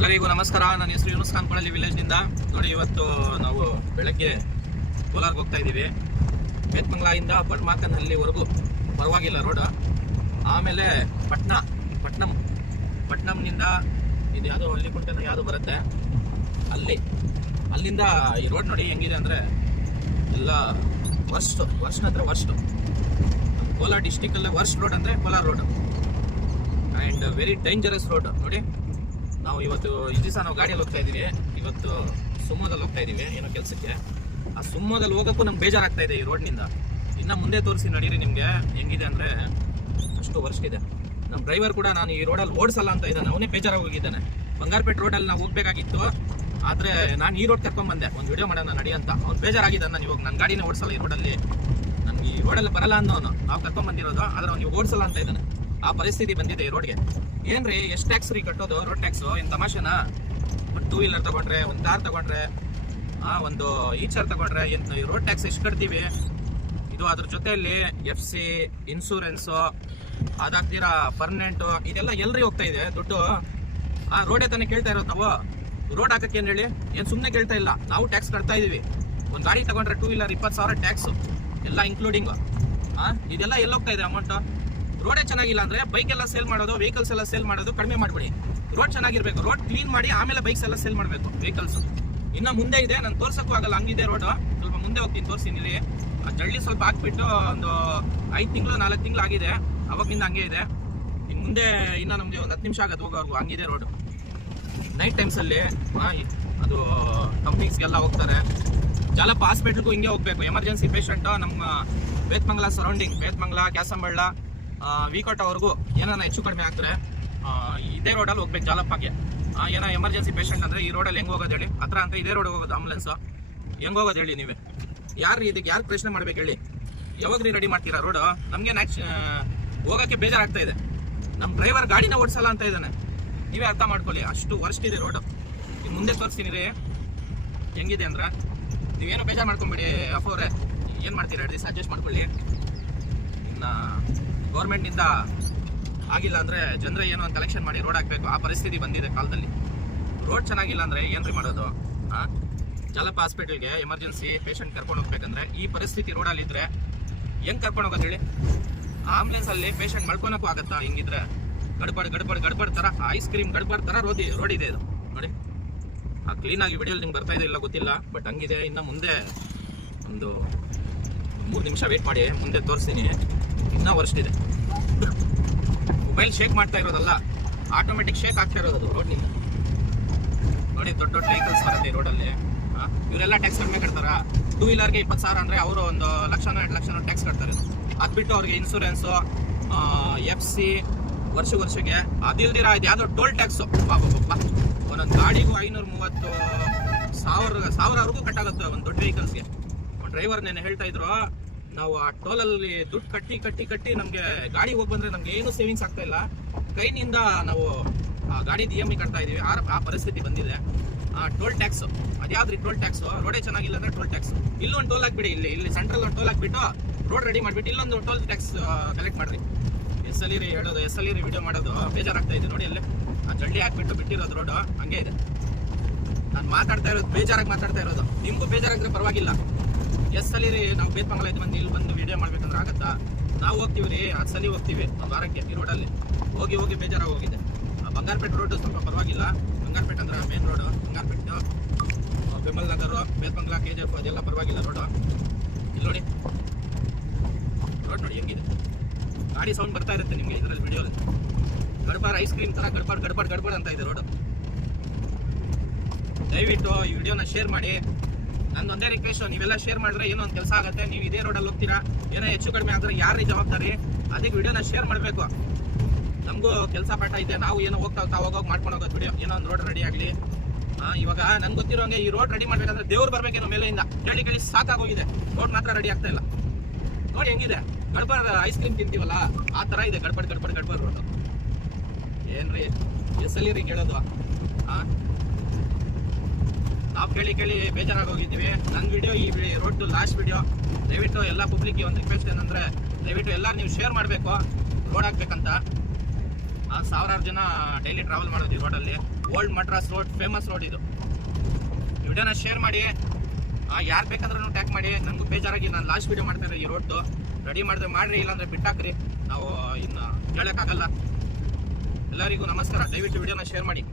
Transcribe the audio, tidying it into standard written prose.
ಎಲ್ಲರಿಗೂ ನಮಸ್ಕಾರ. ನನ್ನ ಹೆಸರು ಯೂನುಸ್ ಖಾನ್ ಕೊಡಲಿ ವಿಲೇಜ್ನಿಂದ. ನೋಡಿ, ಇವತ್ತು ನಾವು ಬೆಳಗ್ಗೆ ಕೋಲಾರ್ಗೆ ಹೋಗ್ತಾ ಇದ್ದೀವಿ. ಬೇತ್ಮಂಗ್ಲಾಯಿಂದ ಬಡ್ಮಾಕನಹಳ್ಳಿವರೆಗೂ ಪರವಾಗಿಲ್ಲ ರೋಡ್. ಆಮೇಲೆ ಪಟ್ನಂನಿಂದ ಇದು ಯಾವುದೋ ಹಳ್ಳಿಕುಂಟೆ ಯಾವುದು ಬರುತ್ತೆ, ಅಲ್ಲಿಂದ ಈ ರೋಡ್ ನೋಡಿ ಹೆಂಗಿದೆ ಅಂದರೆ ಎಲ್ಲ ವರ್ಸ್ಟ್ ಕೋಲಾರ ಡಿಸ್ಟಿಕಲ್ಲೇ ವರ್ಸ್ಟ್ ರೋಡ್ ಅಂದರೆ Kolar road. And very dangerous road. ನೋಡಿ, ನಾವು ಇವತ್ತು ದಿವಸ ನಾವು ಗಾಡಿಯಲ್ಲಿ ಹೋಗ್ತಾ ಇದ್ದೀವಿ. ಇವತ್ತು ಸುಮ್ಮದಲ್ಲಿ ಹೋಗ್ತಾ ಇದ್ದೀವಿ ಏನೋ ಕೆಲಸಕ್ಕೆ. ಆ ಸುಮ್ಮದಲ್ಲಿ ಹೋಗೋಕ್ಕೂ ನಮ್ಗೆ ಬೇಜಾರಾಗ್ತಾ ಇದೆ ಈ ರೋಡ್ನಿಂದ. ಇನ್ನು ಮುಂದೆ ತೋರಿಸಿ ನಡೀರಿ ನಿಮಗೆ ಹೆಂಗಿದೆ ಅಂದರೆ ಅಷ್ಟು ವರ್ಷ ಇದೆ. ನಮ್ಮ ಡ್ರೈವರ್ ಕೂಡ ನಾನು ಈ ರೋಡಲ್ಲಿ ಓಡಿಸಲ್ಲ ಅಂತ ಇದ್ದಾನೆ. ಅವನೇ ಬೇಜಾರಾಗಿ ಹೋಗಿದ್ದಾನೆ. ಬಂಗಾರಪೇಟೆ ರೋಡಲ್ಲಿ ನಾವು ಹೋಗ್ಬೇಕಾಗಿತ್ತು, ಆದರೆ ನಾನು ಈ ರೋಡ್ ಕರ್ಕೊಂಡ್ಬಂದೆ ಒಂದು ವಿಡಿಯೋ ಮಾಡೋಣ ನಡಿ ಅಂತ. ಅವ್ನು ಬೇಜಾರಾಗಿದ್ದಾನೆ. ನಾನು ಇವಾಗ ನನ್ನ ಗಾಡಿನೇ ಓಡಿಸಲ್ಲ ಈ ರೋಡಲ್ಲಿ, ನನಗೆ ಈ ರೋಡಲ್ಲಿ ಬರಲ್ಲ ಅನ್ನೋನು. ನಾವು ಕರ್ಕೊಂಡ್ಬಂದಿರೋದು, ಆದರೆ ಅವ್ನು ಓಡಿಸಲ್ಲ ಅಂತ ಇದ್ದಾನೆ. ಆ ಪರಿಸ್ಥಿತಿ ಬಂದಿದೆ ಈ ರೋಡ್ಗೆ. ಏನ್ರಿ ಎಷ್ಟು ಟ್ಯಾಕ್ಸ್ ರೀ ಕಟ್ಟೋದು? ರೋಡ್ ಟ್ಯಾಕ್ಸು ಏನು ತಮಾಷೆನಾ? ಒಂದು 2 ವೀಲರ್ ತಗೊಂಡ್ರೆ, ಒಂದು ಕಾರ್ ತಗೊಂಡ್ರೆ, ಒಂದು ಈಚರ್ ತಗೊಂಡ್ರೆ ಏನು ಈ ರೋಡ್ ಟ್ಯಾಕ್ಸ್ ಎಷ್ಟು ಕಟ್ತೀವಿ? ಇದು ಅದ್ರ ಜೊತೆಯಲ್ಲಿ FC, ಇನ್ಶೂರೆನ್ಸು, ಅದಾಗ್ತೀರಾ ಪರ್ಮನೆಂಟು, ಇದೆಲ್ಲ ಎಲ್ರಿ ಹೋಗ್ತಾ ಇದೆ ದುಡ್ಡು. ಆ ರೋಡೇ ತಾನೇ ಕೇಳ್ತಾ ಇರೋದು ನಾವು. ರೋಡ್ ಹಾಕಕ್ಕೆ ಏನು ಹೇಳಿ, ಏನು ಸುಮ್ಮನೆ ಕೇಳ್ತಾ ಇಲ್ಲ. ನಾವು ಟ್ಯಾಕ್ಸ್ ಕಟ್ತಾ ಇದೀವಿ. ಒಂದು ಗಾಡಿ ತಗೊಂಡ್ರೆ 2 ವೀಲರ್ 20,000 ಟ್ಯಾಕ್ಸು, ಎಲ್ಲ ಇನ್ಕ್ಲೂಡಿಂಗು. ಇದೆಲ್ಲ ಎಲ್ಲಿ ಹೋಗ್ತಾ ಇದೆ ಅಮೌಂಟು? ರೋಡೇ ಚೆನ್ನಾಗಿಲ್ಲ ಅಂದರೆ ಬೈಕ್ ಎಲ್ಲ ಸೇಲ್ ಮಾಡೋದು, ವೆಹಿಕಲ್ಸ್ ಎಲ್ಲ ಸೇಲ್ ಮಾಡೋದು ಕಡಿಮೆ ಮಾಡಿಬಿಡಿ. ರೋಡ್ ಚೆನ್ನಾಗಿರ್ಬೇಕು, ರೋಡ್ ಕ್ಲೀನ್ ಮಾಡಿ ಆಮೇಲೆ ಬೈಕ್ಸ್ ಎಲ್ಲ ಸೇಲ್ ಮಾಡಬೇಕು, ವೆಹಿಕಲ್ಸ್. ಇನ್ನು ಮುಂದೆ ಇದೆ, ನಾನು ತೋರ್ಸಕ್ಕೂ ಆಗಲ್ಲ, ಹಂಗಿದೆ ರೋಡು. ಸ್ವಲ್ಪ ಮುಂದೆ ಹೋಗ್ತೀನಿ, ತೋರಿಸ್ತೀನಿ. ಇಲ್ಲಿ ಆ ಜಳ್ಳಿ ಸ್ವಲ್ಪ ಹಾಕ್ಬಿಟ್ಟು ಒಂದು 5 ತಿಂಗಳು 4 ತಿಂಗಳು ಆಗಿದೆ, ಅವಾಗಿಂದ ಹಂಗೆ ಇದೆ. ಇನ್ನು ಮುಂದೆ ಇನ್ನೂ ನಮಗೆ ಒಂದು 10 ನಿಮಿಷ ಆಗೋದು ಹೋಗೋರ್ಗು, ಹಂಗಿದೆ ರೋಡು. ನೈಟ್ ಟೈಮ್ಸಲ್ಲಿ ಅದು ಕಂಪ್ನೀಸ್ಗೆಲ್ಲ ಹೋಗ್ತಾರೆ. ಜಾಲಪ್ಪ ಹಾಸ್ಪಿಟ್ಲ್ಗೂ ಹಿಂಗೆ ಹೋಗ್ಬೇಕು. ಎಮರ್ಜೆನ್ಸಿ ಪೇಷಂಟು ನಮ್ಮ ಬೇತ್ಮಂಗ್ಲ ಸರೌಂಡಿಂಗ್, ಬೇತ್ಮಂಗ್ಲ, ಕ್ಯಾಸಂಬಳ್ಳ, ವಿಕೋಟವರೆಗೂ ಏನಾನ ಹೆಚ್ಚು ಕಡಿಮೆ ಆಗ್ತಾರೆ ಇದೇ ರೋಡಲ್ಲಿ ಹೋಗ್ಬೇಕು ಜಾಲಪ್ಪಗೆ. ಏನೋ ಎಮರ್ಜೆನ್ಸಿ ಪೇಷಂಟ್ ಅಂದರೆ ಈ ರೋಡಲ್ಲಿ ಹೆಂಗೆ ಹೋಗೋದು ಹೇಳಿ? ಹತ್ರ ಅಂತ ಇದೇ ರೋಡ್ ಹೋಗೋದು ಆಂಬುಲೆನ್ಸು. ಹೆಂಗೆ ಹೋಗೋದು ಹೇಳಿ ನೀವೇ? ಇದಕ್ಕೆ ಯಾರು ಪ್ರಶ್ನೆ ಮಾಡ್ಬೇಕು ಹೇಳಿ? ಯಾವಾಗ ರೆಡಿ ಮಾಡ್ತೀರಾ ರೋಡು? ನಮಗೆ ಹೋಗೋಕ್ಕೆ ಬೇಜಾರಾಗ್ತಾ ಇದೆ. ನಮ್ಮ ಡ್ರೈವರ್ ಗಾಡಿನ ಓಡಿಸಲ್ಲ ಅಂತ ಇದ್ದಾನೆ. ನೀವೇ ಅರ್ಥ ಮಾಡ್ಕೊಳ್ಳಿ, ಅಷ್ಟು ವರ್ಸ್ಟ್ ಇದೆ ರೋಡು. ಇನ್ನು ಮುಂದೆ ತೋರಿಸ್ತೀನಿ ರೀ ಹೆಂಗಿದೆ ಅಂದ್ರೆ. ನೀವೇನು ಬೇಜಾರು ಮಾಡ್ಕೊಂಬಿಡಿ ಅಪ್ಪವ್ರೆ. ಏನು ಮಾಡ್ತೀರಾ? 2 ದಿವಸ ಅಡ್ಜಸ್ಟ್ ಮಾಡ್ಕೊಳ್ಳಿ. ಇನ್ನು ಗೌರ್ಮೆಂಟ್ನಿಂದ ಆಗಿಲ್ಲ ಅಂದರೆ ಜನರೇ ಏನೋ ಒಂದು ಕಲೆಕ್ಷನ್ ಮಾಡಿ ರೋಡ್ ಹಾಕಬೇಕು. ಆ ಪರಿಸ್ಥಿತಿ ಬಂದಿದೆ ಕಾಲದಲ್ಲಿ. ರೋಡ್ ಚೆನ್ನಾಗಿಲ್ಲ ಅಂದರೆ ಏನ್ರಿ ಮಾಡೋದು? ಜಾಲಪ್ಪ ಹಾಸ್ಪಿಟಲ್ಗೆ ಎಮರ್ಜೆನ್ಸಿ ಪೇಷಂಟ್ ಕರ್ಕೊಂಡು ಹೋಗ್ಬೇಕಂದ್ರೆ ಈ ಪರಿಸ್ಥಿತಿ ರೋಡಲ್ಲಿದ್ದರೆ ಹೆಂಗೆ ಕರ್ಕೊಂಡು ಹೋಗೋದು ಹೇಳಿ? ಆಂಬುಲೆನ್ಸಲ್ಲಿ ಪೇಷಂಟ್ ಮಳ್ಕೊಳಕ್ಕೂ ಆಗುತ್ತಾ ಹಿಂಗಿದ್ರೆ? ಗಡ್ಬಡ್ ಥರ, ಐಸ್ ಕ್ರೀಮ್ ಗಡ್ಬಡ್ ಥರ ರೋಡ್ ಇದೆ ಇದು ನೋಡಿ. ಆ ಕ್ಲೀನಾಗಿ ವಿಡಿಯೋಲಿ ನಿಮ್ಗೆ ಬರ್ತಾ ಇದೆ ಇಲ್ಲ ಗೊತ್ತಿಲ್ಲ, ಬಟ್ ಹಂಗಿದೆ. ಇನ್ನು ಮುಂದೆ ಒಂದು 3 ನಿಮಿಷ ವೇಟ್ ಮಾಡಿ, ಮುಂದೆ ತೋರಿಸ್ತೀನಿ. ಇನ್ನೂ ವರ್ಸ್ಟ್ ಇದೆ. ಮೊಬೈಲ್ ಶೇಕ್ ಮಾಡ್ತಾ ಇರೋದಲ್ಲ, ಆಟೋಮೆಟಿಕ್ ಶೇಕ್ ಆಗ್ತಾ ಇರೋದು ರೋಡ್ನಿಂದ. ನೋಡಿ, ದೊಡ್ಡ ವೆಹಿಕಲ್ಸ್ ಬರುತ್ತೆ ಈ ರೋಡಲ್ಲಿ. ಇವರೆಲ್ಲ ಟ್ಯಾಕ್ಸ್ ಕಡಿಮೆ ಕಟ್ತಾರ. 2 ವೀಲರ್ಗೆ 20,000 ಅಂದರೆ ಅವರು 1 ಲಕ್ಷ 2 ಲಕ್ಷ ಟ್ಯಾಕ್ಸ್ ಕಟ್ತಾರೆ. ಅದು ಬಿಟ್ಟು ಅವ್ರಿಗೆ ಇನ್ಶೂರೆನ್ಸು, FC ವರ್ಷಕ್ಕೆ ಅದು ಇಲ್ದಿರ ಇದು ಯಾವುದೋ ಟೋಲ್ ಟ್ಯಾಕ್ಸು. ಒಂದೊಂದು ಗಾಡಿಗೂ 530,000 ಕಟ್ಟಾಗುತ್ತೆ ಒಂದು ದೊಡ್ಡ ವೆಹಿಕಲ್ಸ್ಗೆ. ಡ್ರೈವರ್ ನೆನೆ ಹೇಳ್ತಾ ಇದ್ರು, ನಾವು ಆ ಟೋಲಲ್ಲಿ ದುಡ್ಡು ಕಟ್ಟಿ ನಮಗೆ ಗಾಡಿ ಹೋಗಿ ಬಂದರೆ ನಮ್ಗೆ ಏನು ಸೇವಿಂಗ್ಸ್ ಆಗ್ತಾ ಇಲ್ಲ, ಕೈನಿಂದ ನಾವು ಆ ಗಾಡಿದು EMI ಕಟ್ತಾ ಇದೀವಿ. ಆ ಪರಿಸ್ಥಿತಿ ಬಂದಿದೆ. ಟೋಲ್ ಟ್ಯಾಕ್ಸು, ಅದ್ಯಾವ್ದ್ರಿ ಟೋಲ್ ಟ್ಯಾಕ್ಸು? ರೋಡೇ ಚೆನ್ನಾಗಿಲ್ಲ ಅಂದರೆ ಟೋಲ್ ಟ್ಯಾಕ್ಸು. ಇಲ್ಲೊಂದು ಟೋಲ್ ಹಾಕ್ಬಿಡಿ, ಇಲ್ಲಿ ಸೆಂಟ್ರಲ್ ಒಂದು ಟೋಲ್ ಹಾಕ್ಬಿಟ್ಟು ರೋಡ್ ರೆಡಿ ಮಾಡಿಬಿಟ್ಟು ಇಲ್ಲೊಂದು ಟೋಲ್ ಟ್ಯಾಕ್ಸ್ ಕಲೆಕ್ಟ್ ಮಾಡಿರಿ. ಎಸ್ ಎಲ್ ವಿಡಿಯೋ ಮಾಡೋದು ಬೇಜಾರಾಗ್ತಾ ಇದೆ. ನೋಡಿ, ಅಲ್ಲೇ ಆ ಜಳ್ಳಿ ಹಾಕ್ಬಿಟ್ಟು ಬಿಟ್ಟಿರೋದು ರೋಡು ಹಂಗೆ ಇದೆ. ನಾನು ಮಾತಾಡ್ತಾ ಇರೋದು ಬೇಜಾರಾಗಿ ಮಾತಾಡ್ತಾ ಇರೋದು. ನಿಮಗೂ ಬೇಜಾರಾಗಿದ್ರೆ ಪರವಾಗಿಲ್ಲ. ನಾವು ಬೇತ್ಮಂಗ್ಲ ಬಂದು ಇಲ್ಲಿ ಬಂದು ವಿಡಿಯೋ ಮಾಡ್ಬೇಕಂದ್ರೆ ಆಗುತ್ತಾ? ನಾವು ಹೋಗ್ತೀವಿ ರೀ, 10 ಸಲ ಹೋಗ್ತೀವಿ ಒಂದು ವಾರಕ್ಕೆ ಈ ರೋಡಲ್ಲಿ. ಹೋಗಿ ಬೇಜಾರಾಗಿ ಹೋಗಿದೆ. ಬಂಗಾರಪೇಟೆ ರೋಡು ಸ್ವಲ್ಪ ಪರವಾಗಿಲ್ಲ. ಬಂಗಾರಪೇಟೆ ಅಂದ್ರೆ ಮೇನ್ ರೋಡು. ಬಂಗಾರಪೇಟೆ, ಬಿಮಲ್ ನಗರ, ಬೇತ್ಮಂಗ್ಲ, KGF ಅದೆಲ್ಲ ಪರವಾಗಿಲ್ಲ ರೋಡು. ಇಲ್ಲಿ ನೋಡಿ, ರೋಡ್ ನೋಡಿ ಹೆಂಗಿದೆ. ಗಾಡಿ ಸೌಂಡ್ ಬರ್ತಾ ಇರುತ್ತೆ ನಿಮಗೆ ಇದರಲ್ಲಿ ವಿಡಿಯೋಲಿ. ಗಡ್ಬಾರ್ ಐಸ್ ಕ್ರೀಮ್ ಥರ ಗಡ್ಬಡ್ ಅಂತ ಇದೆ ರೋಡು. ದಯವಿಟ್ಟು ಈ ವಿಡಿಯೋನ ಶೇರ್ ಮಾಡಿ. ನಂದೊಂದೇ ರಿಕ್ವೆಸ್ಟ್, ನೀವೆಲ್ಲ ಶೇರ್ ಮಾಡಿದ್ರೆ ಏನೋ ಒಂದು ಕೆಲಸ ಆಗುತ್ತೆ. ನೀವು ಇದೇ ರೋಡಲ್ಲಿ ಹೋಗ್ತೀರಾ, ಏನೋ ಹೆಚ್ಚು ಕಡಿಮೆ ಆದರೆ ಯಾರು ಜವಾಬ್ದಾರಿ? ಅದಕ್ಕೆ ವಿಡಿಯೋನ ಶೇರ್ ಮಾಡಬೇಕು. ನಮಗೂ ಕೆಲಸ ಪಾಠ ಇದೆ. ನಾವು ಏನೋ ಹೋಗೋಗಿ ಮಾಡ್ಕೊಂಡು ಹೋಗೋದು ವಿಡಿಯೋ. ಏನೋ ಒಂದು ರೋಡ್ ರೆಡಿ ಆಗಲಿ. ಇವಾಗ ನನ್ಗೆ ಗೊತ್ತಿರೋಂಗೆ ಈ ರೋಡ್ ರೆಡಿ ಮಾಡ್ಬೇಕಂದ್ರೆ ದೇವ್ರು ಬರ್ಬೇಕೇನೋ ಮೇಲೆಯಿಂದ. ಕೇಳಿ ಸಾಕಾಗೋಗಿದೆ. ರೋಡ್ ಮಾತ್ರ ರೆಡಿ ಆಗ್ತಾ ಇಲ್ಲ. ನೋಡಿ ಹೆಂಗಿದೆ. ಗಡ್ಬಡ್ ಐಸ್ ಕ್ರೀಮ್ ತಿಂತೀವಲ್ಲ ಆ ಥರ ಇದೆ. ಗಡ್ಬಡ್ ರೋಡು. ಏನ್ರಿ ಎಸ್ಸಲ್ಲಿ ಕೇಳೋದು? ನಾವು ಕೇಳಿ ಬೇಜಾರಾಗೋಗಿದ್ದೀವಿ. ನನ್ನ ವಿಡಿಯೋ ಈ ರೋಡ್ ಲಾಸ್ಟ್ ವಿಡಿಯೋ. ದಯವಿಟ್ಟು ಎಲ್ಲ ಪಬ್ಲಿಕ್ಗೆ ಒಂದು ರಿಕ್ವೆಸ್ಟ್ ಏನಂದರೆ, ದಯವಿಟ್ಟು ಎಲ್ಲ ನೀವು ಶೇರ್ ಮಾಡಬೇಕು ರೋಡ್ ಹಾಕ್ಬೇಕಂತ. ಸಾವಿರಾರು ಜನ ಡೈಲಿ ಟ್ರಾವೆಲ್ ಮಾಡೋದು ಈ ರೋಡಲ್ಲಿ. Old Madras road, famous road ಇದು. ವಿಡಿಯೋನ ಶೇರ್ ಮಾಡಿ, ಯಾರು ಬೇಕಾದ್ರೂ ಟ್ಯಾಗ್ ಮಾಡಿ. ನನಗೂ ಬೇಜಾರಾಗಿ ನಾನು ಲಾಸ್ಟ್ ವಿಡಿಯೋ ಮಾಡ್ತಾರೆ ಈ ರೋಡ್ದು. ರೆಡಿ ಮಾಡಿದ್ರೆ ಮಾಡ್ರಿ, ಇಲ್ಲಾಂದ್ರೆ ಬಿಟ್ಟಾಕ್ರಿ, ನಾವು ಇನ್ನು ಹೇಳೋಕ್ಕಾಗಲ್ಲ. ಎಲ್ಲರಿಗೂ ನಮಸ್ಕಾರ. ದಯವಿಟ್ಟು ವಿಡಿಯೋನ ಶೇರ್ ಮಾಡಿ.